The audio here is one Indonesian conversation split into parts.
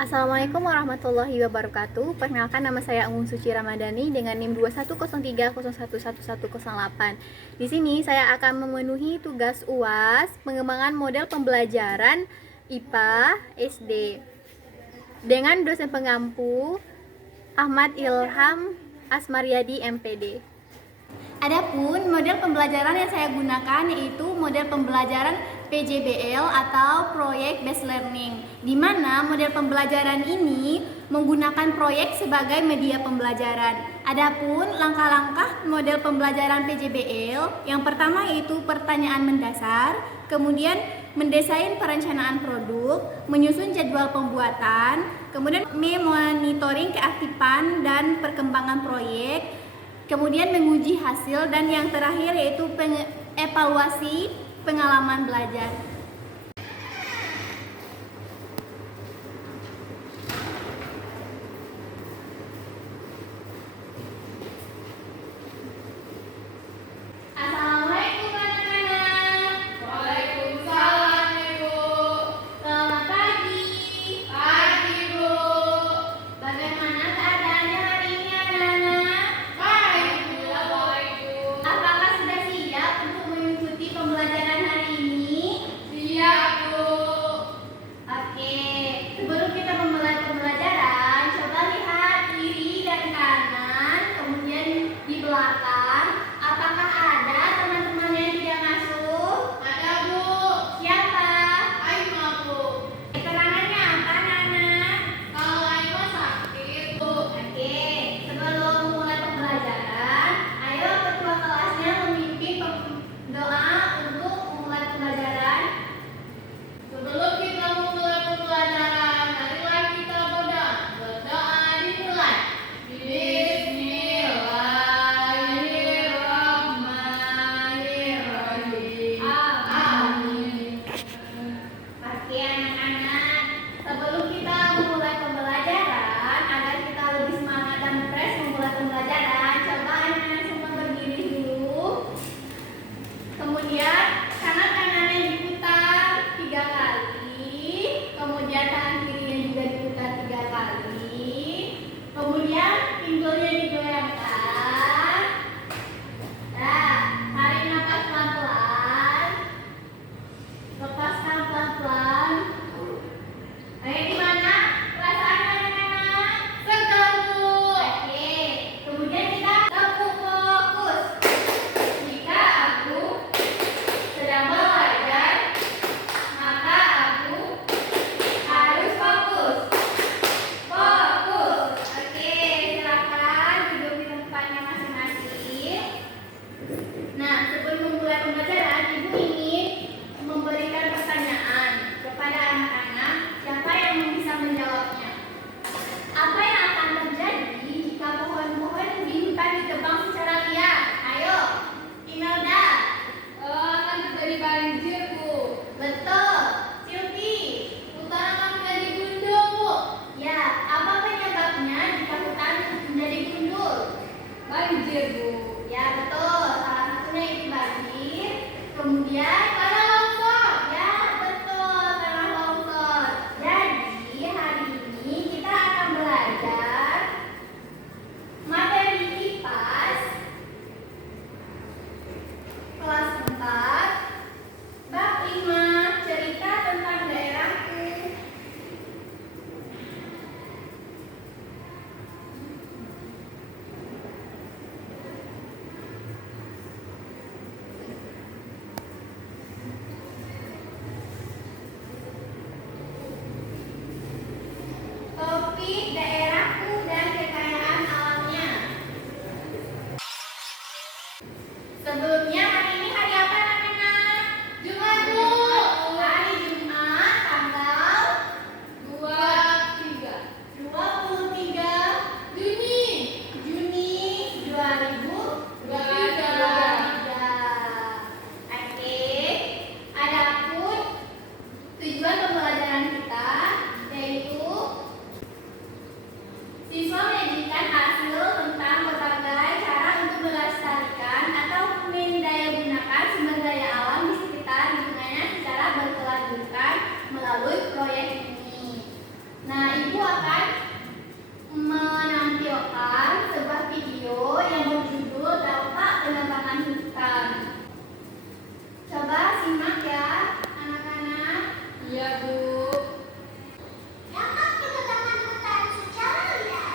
Assalamualaikum warahmatullahi wabarakatuh. Perkenalkan, nama saya Ungung Suci Ramadhani dengan NIM 2103011108. Di sini saya akan memenuhi tugas UAS pengembangan model pembelajaran IPA SD dengan dosen pengampu Ahmad Ilham Asmaryadi MPD. Adapun model pembelajaran yang saya gunakan yaitu model pembelajaran PJBL atau Project Based Learning, di mana model pembelajaran ini menggunakan proyek sebagai media pembelajaran. Adapun langkah-langkah model pembelajaran PJBL, yang pertama yaitu pertanyaan mendasar, kemudian mendesain perencanaan produk, menyusun jadwal pembuatan, kemudian memonitoring keaktifan dan perkembangan proyek, kemudian menguji hasil, dan yang terakhir yaitu evaluasi pengalaman belajar. Assalamualaikum anak-anak. Waalaikumsalam Ibu. Selamat pagi. Pagi Bu. Bagaimana keadaannya hari ini anak-anak? Baik Bu, baik Bu. Apakah sudah siap untuk mengikuti pembelajaran hari ini? akan menampilkan sebuah video yang berjudul Dampak Penebangan Hutan. Coba simak ya, anak-anak. Iya, Bu. Dampak penebangan hutan secara liar.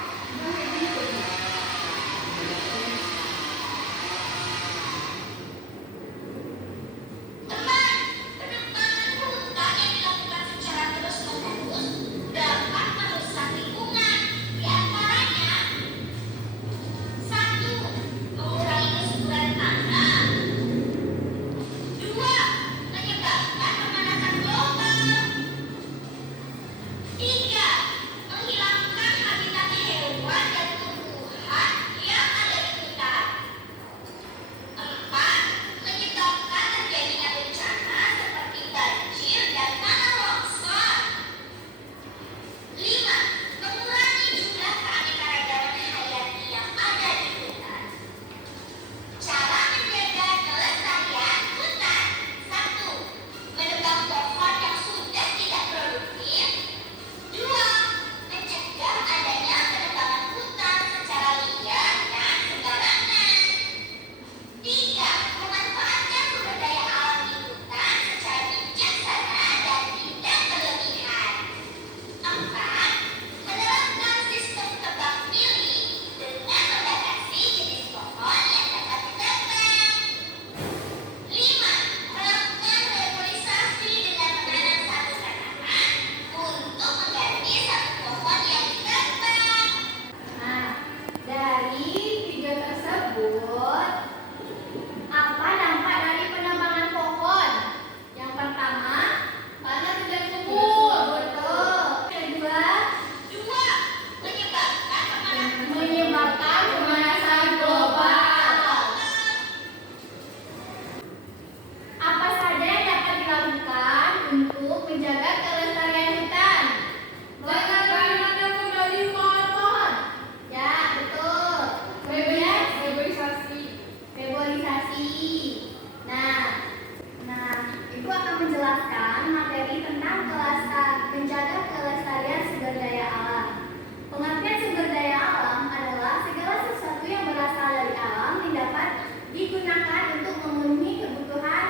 Teman, penebangan hutan yang dilakukan secara terus-menerus dapat merusak lingkungan. Di antaranya, 1. Mengurangi kesuburan tanah. 2. Menyebabkan pemanasan global. 3. Menghilangkan habitat hewan dan tumbuhan yang ada di hutan. 4. Menyebabkan terjadinya bencana seperti banjir dan tanah longsor. 5. Mengurangi jumlah keanekaragaman hayati yang ada di hutan. Cara menjaga kelestarian hutan. 1. Menebang pohon yang sudah tidak produktif. 2. Mencegah adanya penebangan hutan secara liar dan sembarangan. 3. Memanfaatkan sumber daya alam di hutan secara bijaksana dan tidak berlebihan. 4. Menerapkan sistem tebang pilih dengan membatasi jenis pohon yang dapat ditebang. 5. Melakukan reboisasi dengan menanam satu tanaman untuk mengganti satu pohon yang ditebang. Nah, dari video tersebut, apa dampak dari penebangan pohon? Yang pertama, Tanah tidak subur. betul. Kedua, 2. Menyebabkan pemanasan menyebabkan pemanasan global. Apa saja yang dapat dilakukan untuk menjaga kelestarian hutan? Bagaimana kembali pohon? Ya, betul. Kemudian Reboisasi. reboisasi. Nah, Ibu akan menjelaskan materi tentang menjaga kelestarian sumber daya alam. Pengertian sumber daya alam adalah segala sesuatu yang berasal dari alam yang dapat digunakan untuk memenuhi kebutuhan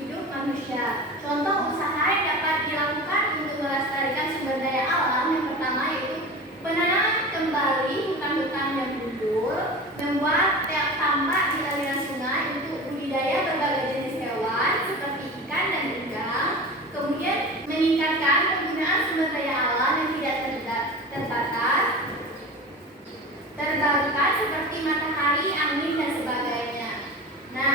hidup manusia. Contoh usaha yang dapat dilakukan untuk melestarikan sumber daya alam yang pertama yaitu penanaman kembali hutan-hutan yang gundul, membuat tambak di aliran sungai untuk budidaya berbagai jenis hewan seperti ikan dan udang, kemudian meningkatkan penggunaan sumber daya alam yang tidak terbarukan seperti matahari, angin, dan sebagainya. Nah,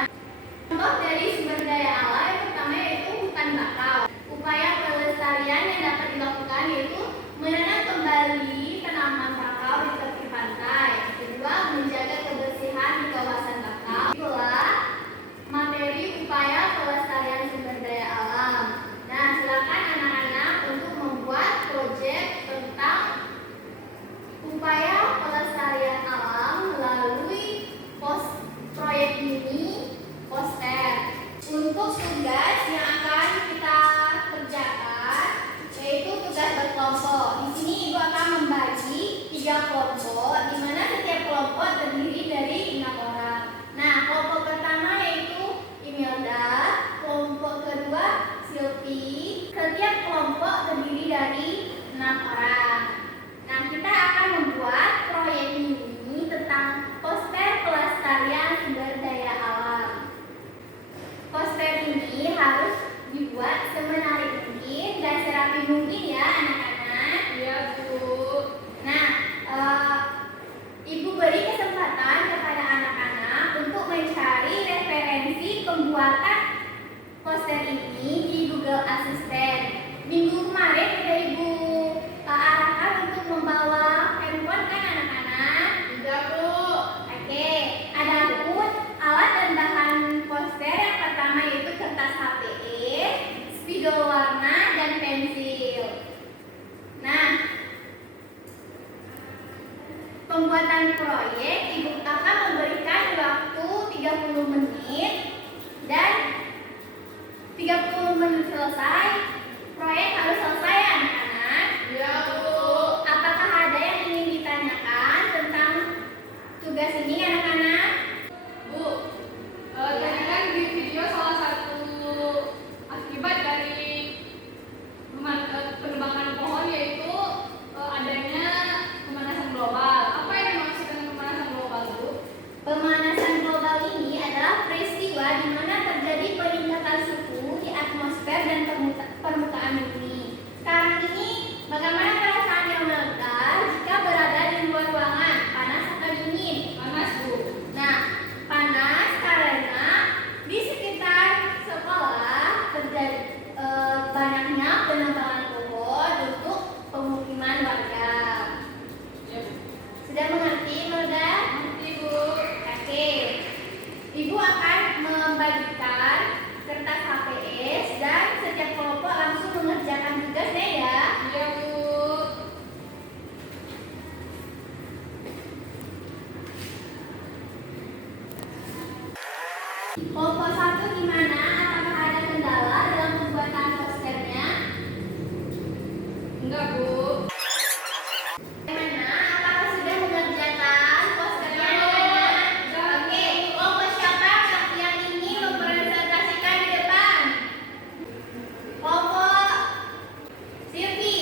contoh dari sumber daya alam yang pertama yaitu hutan bakau. Upaya pelestarian yang dapat dilakukan yaitu menanam kembali tanaman bakau di tepi pantai. Kedua, menjaga kebersihan di kawasan bakau. Itulah materi upaya pelestarian sumber daya alam. Nah, silakan anak-anak untuk membuat proyek tentang upaya pelestarian alam melalui proyek ini poster. Untuk tugas yang akan kita kerjakan yaitu tugas berkelompok. Di sini Ibu akan membagi 3 kelompok di mana setiap kelompok terdiri dari 6 orang. Nah, kelompok pertama yaitu Imelda, kelompok kedua Silvi. Setiap kelompok terdiri dari 6 orang. Nah, kita akan membuat proyek ini tentang poster pelestarian sumber daya alam. Poster ini harus dibuat semenarik mungkin dan serapi mungkin ya anak-anak. Iya, Bu. Nah, Ibu beri kesempatan kepada anak-anak untuk mencari referensi pembuatan poster ini di Google Assistant. Minggu kemarin sudah Ibu arahkan untuk membawa handphone kan anak-anak? Tidak, Bu. Oke, adapun alat dan bahan poster yang pertama yaitu kertas HPS, spidol warna, dan pensil. Nah, pembuatan proyek Ibu akan memberikan waktu 30 menit dan 30 menit selesai. Proyek harus selesai ya anak-anak. Iya, Bu. Apa Kelompok 1 gimana? Apakah ada kendala dalam pembuatan posternya? Enggak, Bu. Bagaimana? Apakah sudah mengerjakan posternya dengan? Oke, kelompok siapa yang ingin mempresentasikan di depan? Kelompok Silvi.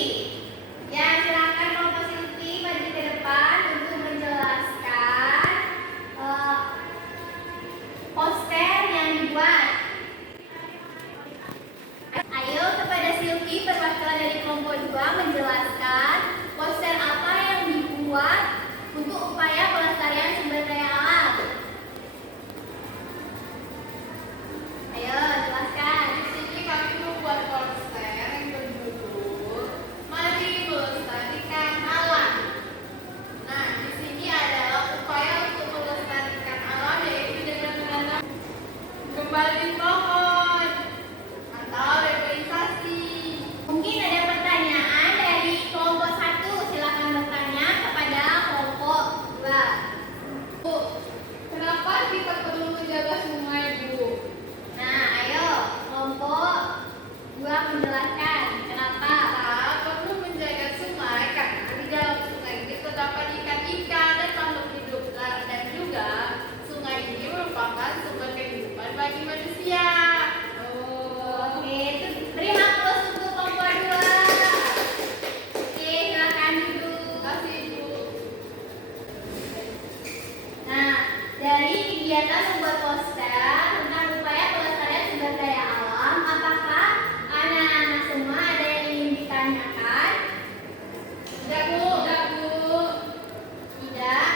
Ya, silakan kelompok Silvi maju ke depan untuk menjelaskan poster yang dibuat. Ayo kepada Silvi perwakilan dari kelompok 2 menjelaskan poster apa yang dibuat untuk upaya pelestarian sumber daya alam. Ayo jelaskan. Di sini kami membuat poster yang berjudul Mari Melestarikan Alam. Nah, di sini adalah upaya untuk melestarikan alam yaitu dengan menanam kembali pohon atau reboisasi. Mungkin ada pertanyaan dari kelompok 1. Silakan bertanya kepada kelompok 2. Bu, kenapa kita perlu menjaga sungai, Bu? Nah, ayo kelompok 2 menjelaskan kenapa. Kita perlu menjaga sungai karena di dalam sungai ini terdapat ikan-ikan dan makhluk hidup dan juga sungai ini merupakan sumber kehidupan bagi manusia. Oke, terima kasih untuk kelompok 2. Oke, silakan duduk. Terima kasih, Bu. Nah, dari kegiatan membuat poster tentang upaya pelestarian sumber daya alam, apakah anak-anak semua ada yang ingin ditanyakan? Tidak, Bu. Tidak, Bu. Tidak.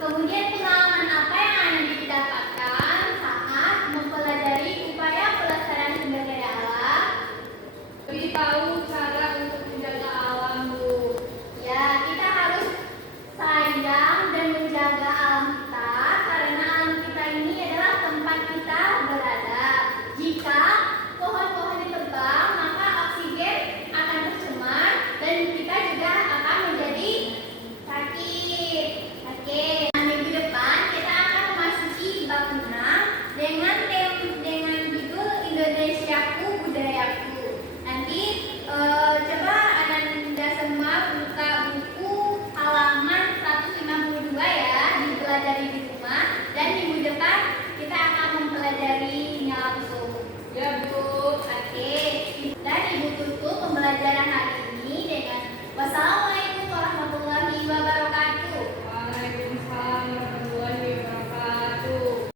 Kemudian pengalaman apa yang Anda didapatkan saat mempelajari upaya pelestarian sumber daya alam? Lebih tahu cara untuk menjaga alam, Bu. Ya, kita harus sayang dan menjaga alam kita karena alam kita ini adalah tempat kita berada. Jika pohon-pohon ditebang, maka oksigen akan tercemar dan kita juga akan menjadi sakit. Oke, nah, minggu depan kita akan memasuki bab 6 dengan judul Indonesiaku Budayaku. Nanti coba Anda semua buka buku halaman 152 ya, dipelajari di rumah, dan minggu depan kita akan mempelajarinya langsung. Ya, Bu. Oke, dan Ibu Tuti